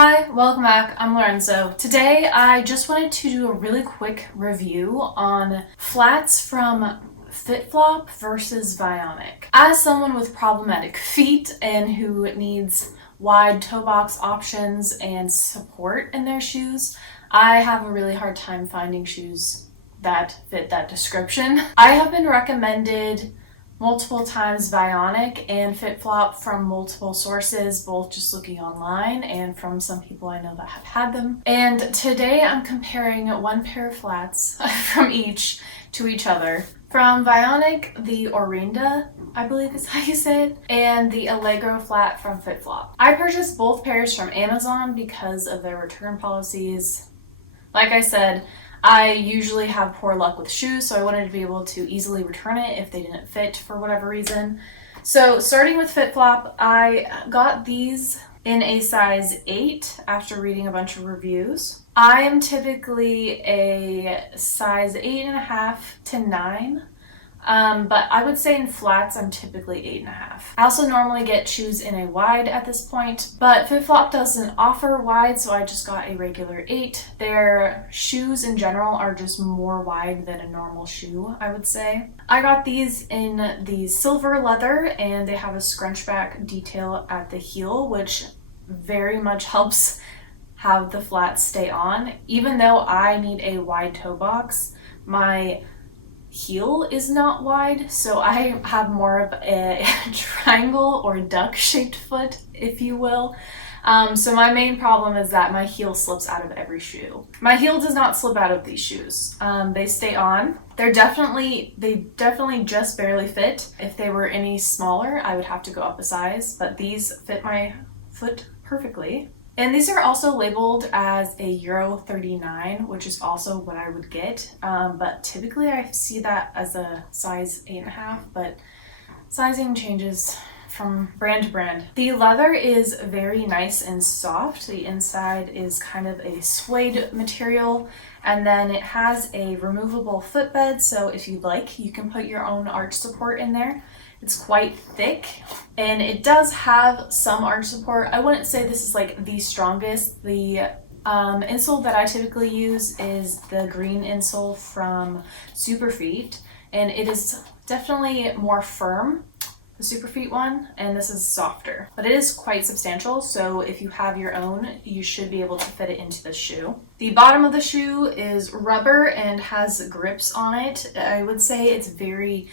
Hi, welcome back. I'm Lorenzo. Today I just wanted to do a really quick review on flats from FitFlop versus Vionic. As someone with problematic feet and who needs wide toe box options and support in their shoes, I have a really hard time finding shoes that fit that description. I have been recommended multiple times Vionic and FitFlop from multiple sources, both just looking online and from some people I know that have had them. And today I'm comparing one pair of flats from each to each other. From Vionic, the Orinda, I believe is how you say it, and the Allegro flat from FitFlop. I purchased both pairs from Amazon because of their return policies. Like I said, I usually have poor luck with shoes, so I wanted to be able to easily return it if they didn't fit for whatever reason. So starting with FitFlop, I got these in a size 8 after reading a bunch of reviews. I am typically a size 8.5 to 9. But I would say in flats, I'm typically 8.5. I also normally get shoes in a wide at this point, but FitFlop doesn't offer wide, so I just got a regular 8. Their shoes in general are just more wide than a normal shoe, I would say. I got these in the silver leather, and they have a scrunchback detail at the heel, which very much helps have the flats stay on. Even though I need a wide toe box, my heel is not wide, so I have more of a triangle or duck shaped foot, if you will. So my main problem is that my heel slips out of every shoe. My heel does not slip out of these shoes. They stay on. They definitely just barely fit. If they were any smaller, I would have to go up a size, but these fit my foot perfectly. And these are also labeled as a Euro 39, which is also what I would get. But typically I see that as a size 8.5, but sizing changes from brand to brand. The leather is very nice and soft. The inside is kind of a suede material, and then it has a removable footbed, so if you'd like, you can put your own arch support in there. It's quite thick, and it does have some arch support. I wouldn't say this is like the strongest. The insole that I typically use is the green insole from Superfeet, and it is definitely more firm, the Superfeet one, and this is softer. But it is quite substantial, so if you have your own, you should be able to fit it into the shoe. The bottom of the shoe is rubber and has grips on it. I would say it's very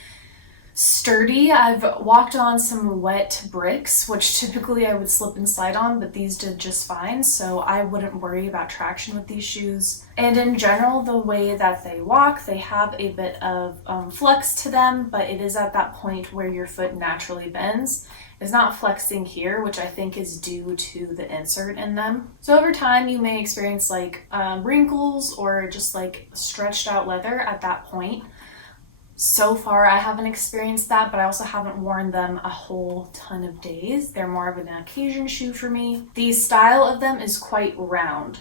sturdy. I've walked on some wet bricks, which typically I would slip and slide on, but these did just fine, so I wouldn't worry about traction with these shoes. And in general, the way that they walk, they have a bit of flex to them, but it is at that point where your foot naturally bends. It's not flexing here, which I think is due to the insert in them. So over time, you may experience like wrinkles or just like stretched out leather at that point. So far, I haven't experienced that, but I also haven't worn them a whole ton of days. They're more of an occasion shoe for me. The style of them is quite round.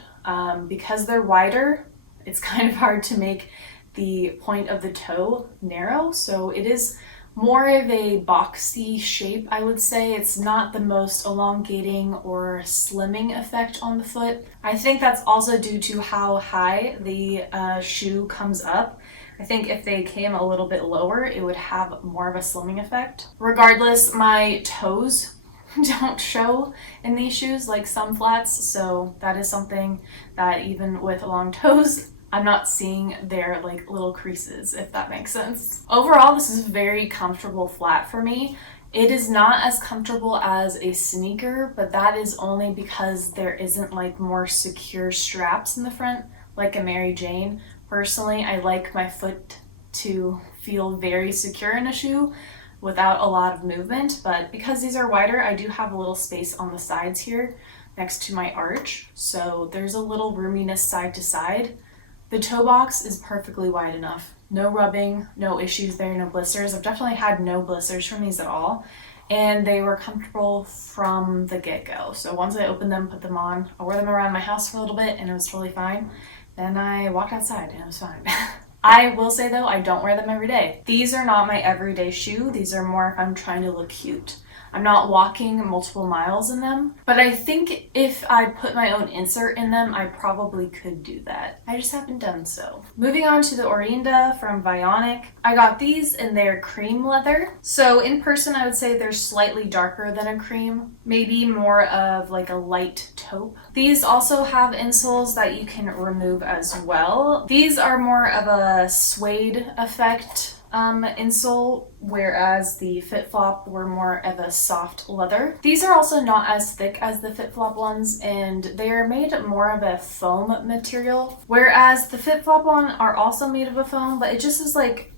Because they're wider, it's kind of hard to make the point of the toe narrow, so it is more of a boxy shape, I would say. It's not the most elongating or slimming effect on the foot. I think that's also due to how high the shoe comes up. I think if they came a little bit lower, it would have more of a slimming effect. Regardless, my toes don't show in these shoes like some flats, so that is something that even with long toes, I'm not seeing their like little creases, if that makes sense. Overall, this is a very comfortable flat for me. It is not as comfortable as a sneaker, but that is only because there isn't like more secure straps in the front like a Mary Jane. Personally, I like my foot to feel very secure in a shoe without a lot of movement, but because these are wider, I do have a little space on the sides here next to my arch, so there's a little roominess side to side. The toe box is perfectly wide enough. No rubbing, no issues there, no blisters. I've definitely had no blisters from these at all, and they were comfortable from the get-go. So once I opened them, put them on, I wore them around my house for a little bit and it was totally fine. Then I walked outside and it was fine. I will say though, I don't wear them every day. These are not my everyday shoe. These are more if I'm trying to look cute. I'm not walking multiple miles in them, but I think if I put my own insert in them, I probably could do that. I just haven't done so. Moving on to the Orinda from Vionic. I got these in their cream leather. So in person, I would say they're slightly darker than a cream, maybe more of like a light taupe. These also have insoles that you can remove as well. These are more of a suede effect insole, whereas the FitFlop were more of a soft leather. These are also not as thick as the FitFlop ones, and they are made more of a foam material, whereas the FitFlop one are also made of a foam, but it just is like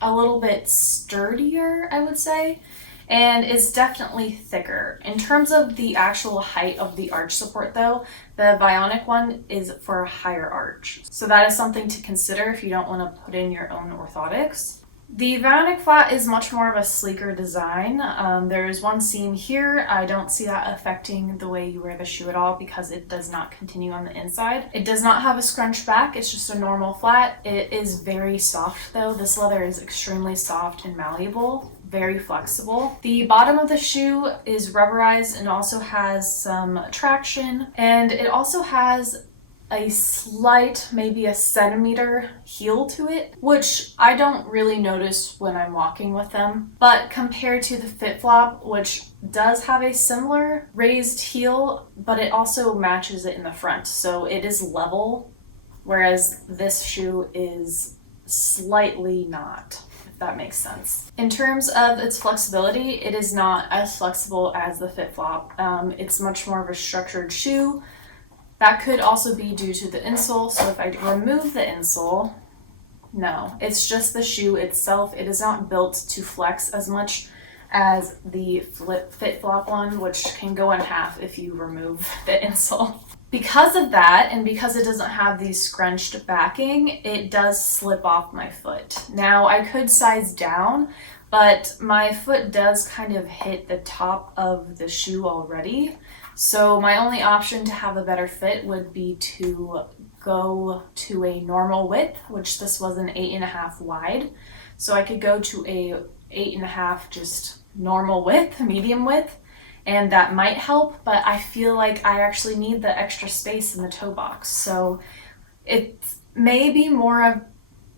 a little bit sturdier, I would say, and it's definitely thicker. In terms of the actual height of the arch support though, the Vionic one is for a higher arch. So that is something to consider if you don't want to put in your own orthotics. The Vionic flat is much more of a sleeker design. There is one seam here. I don't see that affecting the way you wear the shoe at all because it does not continue on the inside. It does not have a scrunch back. It's just a normal flat. It is very soft though. This leather is extremely soft and malleable, very flexible. The bottom of the shoe is rubberized and also has some traction, and it also has a slight, maybe a centimeter heel to it, which I don't really notice when I'm walking with them. But compared to the FitFlop, which does have a similar raised heel, but it also matches it in the front, so it is level, whereas this shoe is slightly not, if that makes sense. In terms of its flexibility, it is not as flexible as the FitFlop. It's much more of a structured shoe. That could also be due to the insole. So if I remove the insole, no, it's just the shoe itself. It is not built to flex as much as the FitFlop one, which can go in half if you remove the insole. Because of that, and because it doesn't have the scrunched backing, it does slip off my foot. Now, I could size down, but my foot does kind of hit the top of the shoe already. So my only option to have a better fit would be to go to a normal width, which this was an 8.5 wide. So I could go to a 8.5 just normal width, medium width, and that might help, but I feel like I actually need the extra space in the toe box. So it may be more of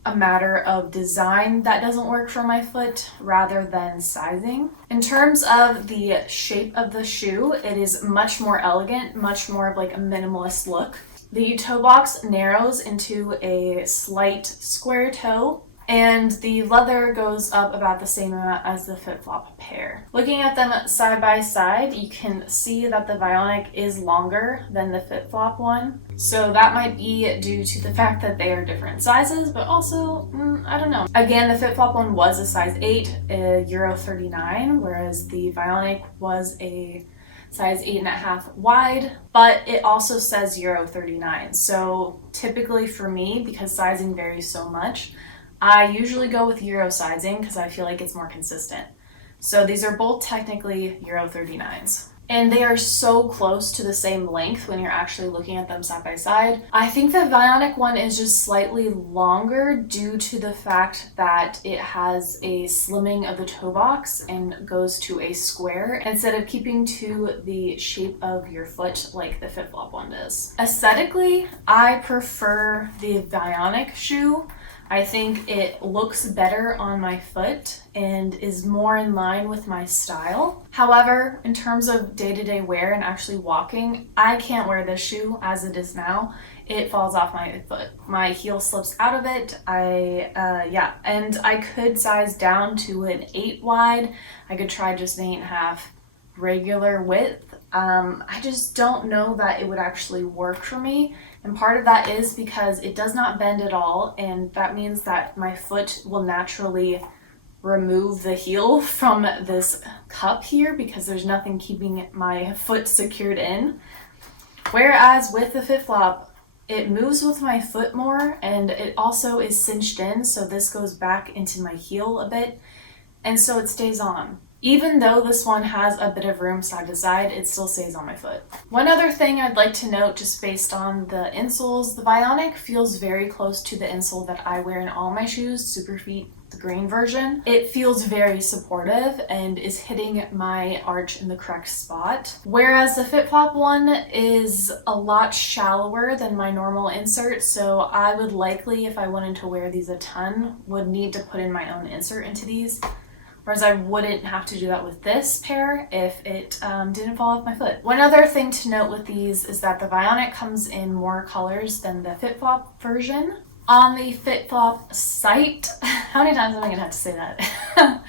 a matter of design that doesn't work for my foot rather than sizing. In terms of the shape of the shoe, it is much more elegant, much more of like a minimalist look. The toe box narrows into a slight square toe, and the leather goes up about the same amount as the FitFlop pair. Looking at them side by side, you can see that the Vionic is longer than the FitFlop one. So that might be due to the fact that they are different sizes, but also, I don't know. Again, the FitFlop one was a size 8, Euro 39, whereas the Vionic was a size 8.5 wide, but it also says Euro 39. So typically for me, because sizing varies so much, I usually go with Euro sizing because I feel like it's more consistent. So these are both technically Euro 39s. And they are so close to the same length when you're actually looking at them side by side. I think the Vionic one is just slightly longer due to the fact that it has a slimming of the toe box and goes to a square instead of keeping to the shape of your foot like the FitFlop one does. Aesthetically, I prefer the Vionic shoe. I think it looks better on my foot and is more in line with my style. However, in terms of day-to-day wear and actually walking, I can't wear this shoe as it is now. It falls off my foot. My heel slips out of it. And I could size down to an 8 wide. I could try just an 8.5 regular width. I just don't know that it would actually work for me. And part of that is because it does not bend at all, and that means that my foot will naturally remove the heel from this cup here because there's nothing keeping my foot secured in. Whereas with the FitFlop, it moves with my foot more, and it also is cinched in, so this goes back into my heel a bit, and so it stays on. Even though this one has a bit of room side to side, it still stays on my foot. One other thing I'd like to note, just based on the insoles, the Vionic feels very close to the insole that I wear in all my shoes, Superfeet, the the green version. It feels very supportive and is hitting my arch in the correct spot. Whereas the FitFlop one is a lot shallower than my normal insert, so I would likely, if I wanted to wear these a ton, would need to put in my own insert into these. Whereas I wouldn't have to do that with this pair if it didn't fall off my foot. One other thing to note with these is that the Vionic comes in more colors than the FitFlop version. On the FitFlop site, how many times am I gonna have to say that?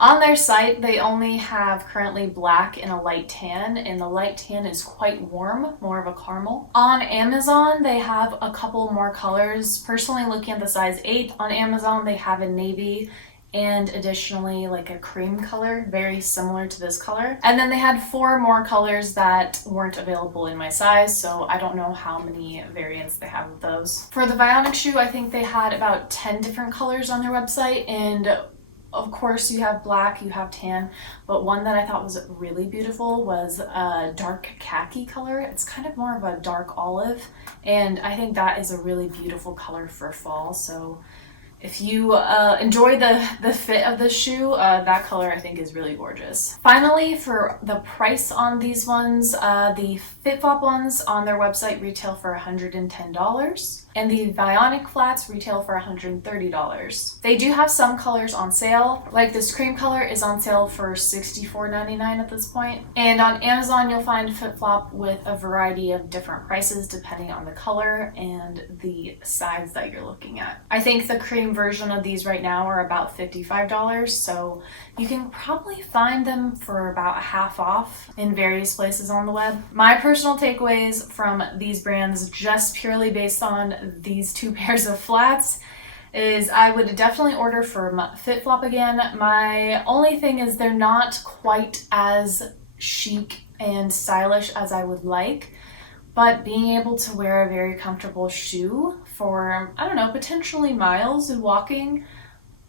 On their site, they only have currently black and a light tan, and the light tan is quite warm, more of a caramel. On Amazon, they have a couple more colors. Personally, looking at the size 8 on Amazon, they have a navy and additionally like a cream color, very similar to this color. And then they had 4 more colors that weren't available in my size, so I don't know how many variants they have of those. For the Vionic shoe, I think they had about 10 different colors on their website, and of course you have black, you have tan, but one that I thought was really beautiful was a dark khaki color. It's kind of more of a dark olive, and I think that is a really beautiful color for fall. So if you enjoy the fit of the shoe, that color I think is really gorgeous. Finally, for the price on these ones, the FitFlop ones on their website retail for $110, and the Vionic flats retail for $130. They do have some colors on sale, like this cream color is on sale for $64.99 at this point. And on Amazon, you'll find FitFlop with a variety of different prices depending on the color and the size that you're looking at. I think the cream version of these right now are about $55, so you can probably find them for about half off in various places on the web. My personal takeaways from these brands, just purely based on these 2 pairs of flats, is I would definitely order for FitFlop again. My only thing is they're not quite as chic and stylish as I would like, but being able to wear a very comfortable shoe for, I don't know, potentially miles and walking,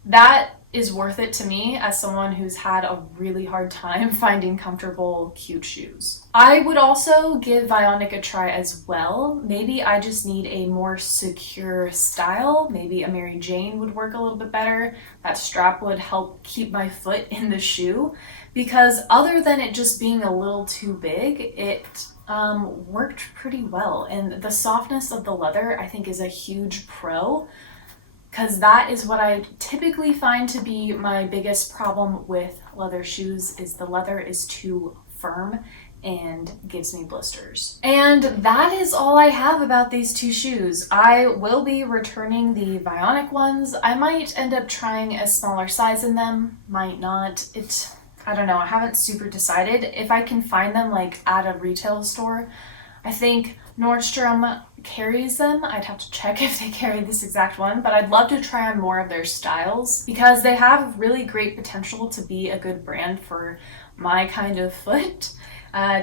that is worth it to me as someone who's had a really hard time finding comfortable, cute shoes. I would also give Vionic a try as well. Maybe I just need a more secure style. Maybe a Mary Jane would work a little bit better. That strap would help keep my foot in the shoe, because other than it just being a little too big, it worked pretty well. And the softness of the leather I think is a huge pro, because that is what I typically find to be my biggest problem with leather shoes, is the leather is too firm and gives me blisters. And that is all I have about these 2 shoes. I will be returning the Vionic ones. I might end up trying a smaller size in them, might not. I don't know, I haven't super decided. If I can find them like at a retail store, I think Nordstrom carries them. I'd have to check if they carry this exact one, but I'd love to try on more of their styles because they have really great potential to be a good brand for my kind of foot.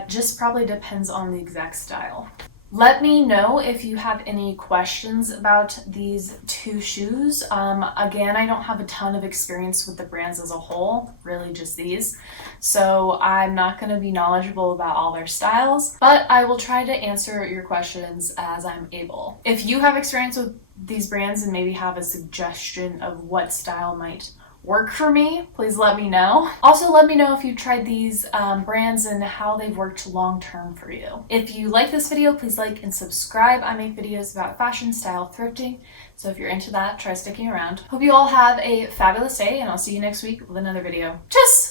Just probably depends on the exact style. Let me know if you have any questions about these 2 shoes. Again, I don't have a ton of experience with the brands as a whole, really just these. So I'm not going to be knowledgeable about all their styles, but I will try to answer your questions as I'm able. If you have experience with these brands and maybe have a suggestion of what style might work for me, please let me know. Also, let me know if you've tried these brands and how they've worked long-term for you. If you like this video, please like and subscribe. I make videos about fashion, style, thrifting, so if you're into that, try sticking around. Hope you all have a fabulous day, and I'll see you next week with another video. Tschüss!